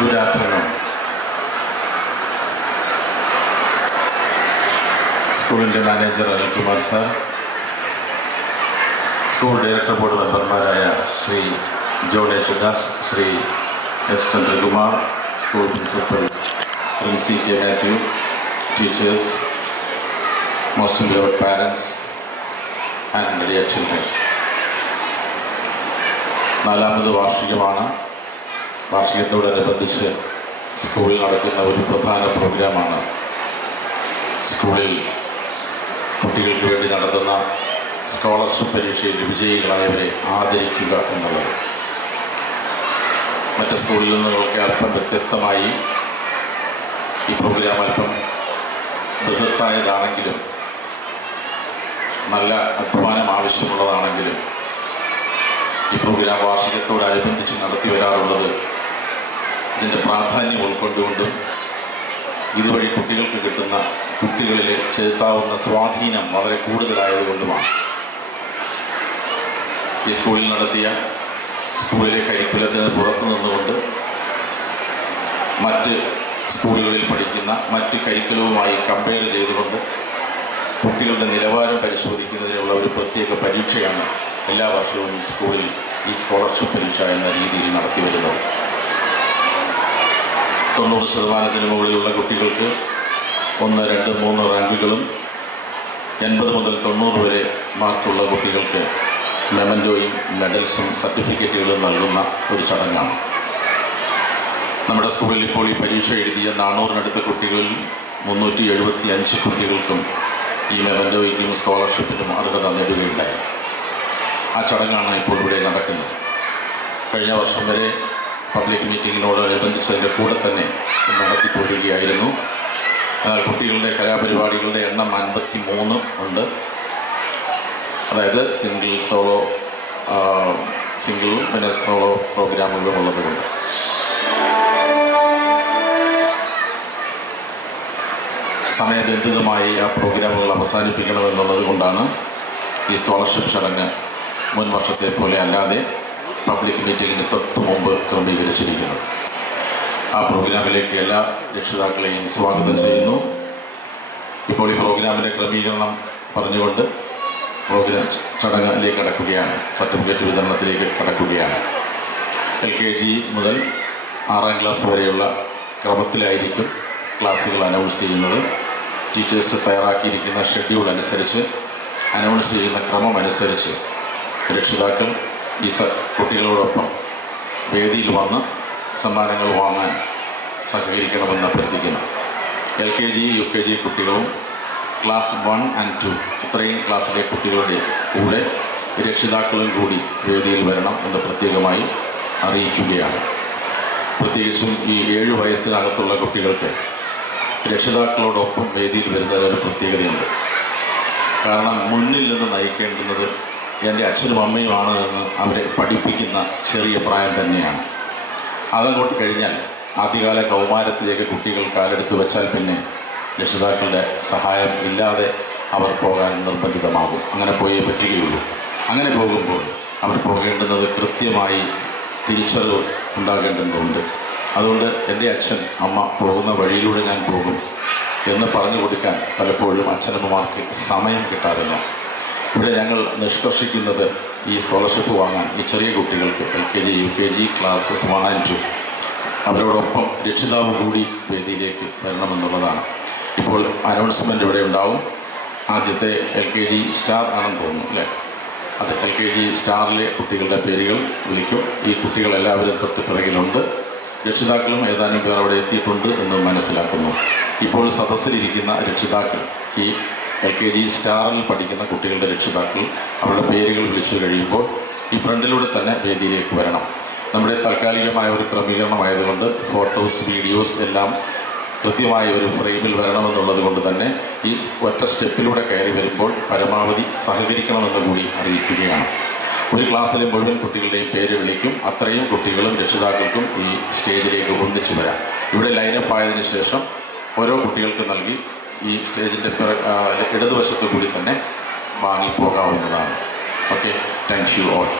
Good afternoon. School Manager Anil Kumar sir, School Director Board Member Maraya Sri John Eshudas, Sri S. Chandrakumar, School Principal Prince K. Matthew, teachers, most beloved parents, and dear children. നാലാമത് വാർഷികത്തോടനുബന്ധിച്ച് സ്കൂളിൽ നടക്കുന്ന ഒരു പ്രധാന പ്രോഗ്രാമാണ് സ്കൂളിൽ കുട്ടികൾക്ക് വേണ്ടി നടത്തുന്ന സ്കോളർഷിപ്പ് പരീക്ഷയിൽ വിജയികളായവരെ ആദരിക്കുക എന്നുള്ളത്. മറ്റ് സ്കൂളിൽ നിന്നൊക്കെ അല്പം വ്യത്യസ്തമായി ഈ പ്രോഗ്രാം അല്പം ബൃഹത്തായതാണെങ്കിലും നല്ല അധ്വാനം ആവശ്യമുള്ളതാണെങ്കിലും ഈ പ്രോഗ്രാം വാർഷികത്തോടനുബന്ധിച്ച് നടത്തി വരാറുള്ളത് ഇതിൻ്റെ പ്രാധാന്യം ഉൾക്കൊണ്ടുകൊണ്ടും ഇതുവഴി കുട്ടികൾക്ക് കിട്ടുന്ന കുട്ടികളിൽ ചെലുത്താവുന്ന സ്വാധീനം വളരെ കൂടുതലായതുകൊണ്ടുമാണ്. ഈ സ്കൂളിൽ നടത്തിയ സ്കൂളിലെ കരിക്കുലത്തിന് പുറത്തു നിന്നുകൊണ്ട് മറ്റ് സ്കൂളുകളിൽ പഠിക്കുന്ന മറ്റ് കരിക്കുലവുമായി കമ്പയർ ചെയ്തുകൊണ്ട് കുട്ടികളുടെ നിലവാരം പരിശോധിക്കുന്നതിനുള്ള ഒരു പ്രത്യേക പരീക്ഷയാണ് എല്ലാ വർഷവും സ്കൂളിൽ ഈ സ്കോളർഷിപ്പ് പരീക്ഷ എന്ന രീതിയിൽ നടത്തി വരുന്നത്. 90% മുകളിലുള്ള കുട്ടികൾക്ക് 1, 2, 3 റാങ്കുകളും 80 മുതൽ 90 വരെ മാർക്കുള്ള കുട്ടികൾക്ക് മെമൻറ്റോയും മെഡൽസും സർട്ടിഫിക്കറ്റുകളും നൽകുന്ന ഒരു ചടങ്ങാണ്. നമ്മുടെ സ്കൂളിൽ ഇപ്പോൾ ഈ പരീക്ഷ എഴുതിയ 400-നടുത്ത കുട്ടികളിൽ 375 കുട്ടികൾക്കും ഈ മെമൻറ്റോയ്ക്കും സ്കോളർഷിപ്പിനും അർഹത നേടുകയുണ്ടായി. ആ ചടങ്ങാണ് ഇപ്പോൾ ഇവിടെ നടക്കുന്നത്. കഴിഞ്ഞ വർഷം വരെ പബ്ലിക് മീറ്റിങ്ങിനോടനുബന്ധിച്ചതിൻ്റെ കൂടെ തന്നെ നടത്തിപ്പോരുകയായിരുന്നു. എന്നാൽ കുട്ടികളുടെ കലാപരിപാടികളുടെ എണ്ണം 53 ഉണ്ട്. അതായത് സിംഗിൾ പിന്നെ സോളോ പ്രോഗ്രാമുകളും ഉള്ളതുകൊണ്ട് സമയബന്ധിതമായി ആ പ്രോഗ്രാമുകൾ അവസാനിപ്പിക്കണമെന്നുള്ളത് കൊണ്ടാണ് ഈ സ്കോളർഷിപ്പ് ചടങ്ങ് മുൻ വർഷത്തെ പോലെ അല്ലാതെ പബ്ലിക് മീറ്റിങ്ങിന് തൊട്ട് മുമ്പ് ക്രമീകരിച്ചിരിക്കുന്നത്. ആ പ്രോഗ്രാമിലേക്ക് എല്ലാ രക്ഷിതാക്കളെയും സ്വാഗതം ചെയ്യുന്നു. ഇപ്പോൾ ഈ പ്രോഗ്രാമിൻ്റെ ക്രമീകരണം പറഞ്ഞുകൊണ്ട് പ്രോഗ്രാം ചടങ്ങിലേക്ക് കടക്കുകയാണ്. സർട്ടിഫിക്കറ്റ് വിതരണത്തിലേക്ക് കടക്കുകയാണ്. LKG മുതൽ 6ാം ക്ലാസ് വരെയുള്ള ക്രമത്തിലായിരിക്കും ക്ലാസ്സുകൾ അനൗൺസ് ചെയ്യുന്നത്. ടീച്ചേഴ്സ് തയ്യാറാക്കിയിരിക്കുന്ന ഷെഡ്യൂൾ അനുസരിച്ച് അനൗൺസ് ചെയ്യുന്ന ക്രമം അനുസരിച്ച് രക്ഷിതാക്കൾ ഈ കുട്ടികളോടൊപ്പം വേദിയിൽ വന്ന് സമ്മാനങ്ങൾ വാങ്ങാൻ സഹകരിക്കണമെന്ന് അഭ്യർത്ഥിക്കുന്നു. LKG UKG കുട്ടികളും ക്ലാസ് 1 and 2 ഇത്രയും ക്ലാസ്സിലെ കുട്ടികളുടെ കൂടെ രക്ഷിതാക്കളും കൂടി വേദിയിൽ വരണം എന്ന് പ്രത്യേകമായി അറിയിക്കുകയാണ്. പ്രത്യേകിച്ചും ഈ 7 വയസ്സിനകത്തുള്ള കുട്ടികൾക്ക് രക്ഷിതാക്കളോടൊപ്പം വേദിയിൽ വരുന്നതിനൊരു പ്രത്യേകതയുണ്ട്. കാരണം മുന്നിൽ നിന്ന് നയിക്കേണ്ടുന്നത് എൻ്റെ അച്ഛനും അമ്മയുമാണ് എന്ന് അവരെ പഠിപ്പിക്കുന്ന ചെറിയ പ്രായം തന്നെയാണ്. അതങ്ങോട്ട് കഴിഞ്ഞാൽ ആദ്യകാല കൗമാരത്തിലേക്ക് കുട്ടികൾ കാലെടുത്ത് വെച്ചാൽ പിന്നെ രക്ഷിതാക്കളുടെ സഹായം ഇല്ലാതെ അവർ പോകാൻ നിർബന്ധിതമാകും. അങ്ങനെ പോയേ പറ്റുകയുള്ളൂ. അങ്ങനെ പോകുമ്പോൾ അവർ പോകേണ്ടുന്നത് കൃത്യമായി തിരിച്ചറിവ് ഉണ്ടാകേണ്ടതുണ്ട്. അതുകൊണ്ട് എൻ്റെ അച്ഛൻ അമ്മ പോകുന്ന വഴിയിലൂടെ ഞാൻ പോകും എന്ന് പറഞ്ഞു കൊടുക്കാൻ പലപ്പോഴും അച്ഛനമ്മമാർക്ക് സമയം കിട്ടാറില്ല. ഇവിടെ ഞങ്ങൾ നിഷ്കർഷിക്കുന്നത് ഈ സ്കോളർഷിപ്പ് വാങ്ങാൻ ഈ ചെറിയ കുട്ടികൾക്ക് LKG UKG ക്ലാസ്സസ് 1 and 2 അവരോടൊപ്പം രക്ഷിതാവ് കൂടി വേദിയിലേക്ക് വരണമെന്നുള്ളതാണ്. ഇപ്പോൾ അനൗൺസ്മെൻറ്റ് ഇവിടെ ഉണ്ടാവും. ആദ്യത്തെ LKG സ്റ്റാർ ആണെന്ന് തോന്നുന്നു അല്ലേ? അത് LKG സ്റ്റാറിലെ കുട്ടികളുടെ പേരുകൾ വിളിക്കും. ഈ കുട്ടികളെല്ലാവരും തൊട്ട് പിറകിലുണ്ട്. രക്ഷിതാക്കളും ഏതാനും പേർ അവിടെ എത്തിയിട്ടുണ്ട് എന്ന് മനസ്സിലാക്കുന്നു. ഇപ്പോൾ സദസ്സിലിരിക്കുന്ന രക്ഷിതാക്കൾ ഈ LKG സ്റ്റാറിൽ പഠിക്കുന്ന കുട്ടികളുടെ രക്ഷിതാക്കൾ അവരുടെ പേരുകൾ വിളിച്ചു കഴിയുമ്പോൾ ഈ ഫ്രണ്ടിലൂടെ തന്നെ വേദിയിലേക്ക് വരണം. നമ്മുടെ താൽക്കാലികമായ ഒരു ക്രമീകരണമായതുകൊണ്ട് ഫോട്ടോസ് വീഡിയോസ് എല്ലാം കൃത്യമായ ഒരു ഫ്രെയിമിൽ വരണമെന്നുള്ളത് കൊണ്ട് തന്നെ ഈ ഒറ്റ സ്റ്റെപ്പിലൂടെ കയറി വരുമ്പോൾ പരമാവധി സഹകരിക്കണമെന്ന് കൂടി അറിയിക്കുകയാണ്. ഒരു ക്ലാസ്സിലെ മുഴുവൻ കുട്ടികളുടെയും പേര് വിളിക്കും. അത്രയും കുട്ടികളും രക്ഷിതാക്കൾക്കും ഈ സ്റ്റേജിലേക്ക് ഒന്നിച്ചു വരാം. ഇവിടെ ലൈനപ്പ് ആയതിനു ശേഷം ഓരോ കുട്ടികൾക്ക് നൽകി ഈ സ്റ്റേജിൻ്റെ ഇടതുവശത്തു കൂടി തന്നെ വാങ്ങി പോകാവുന്നതാണ്. Okay, thank you all.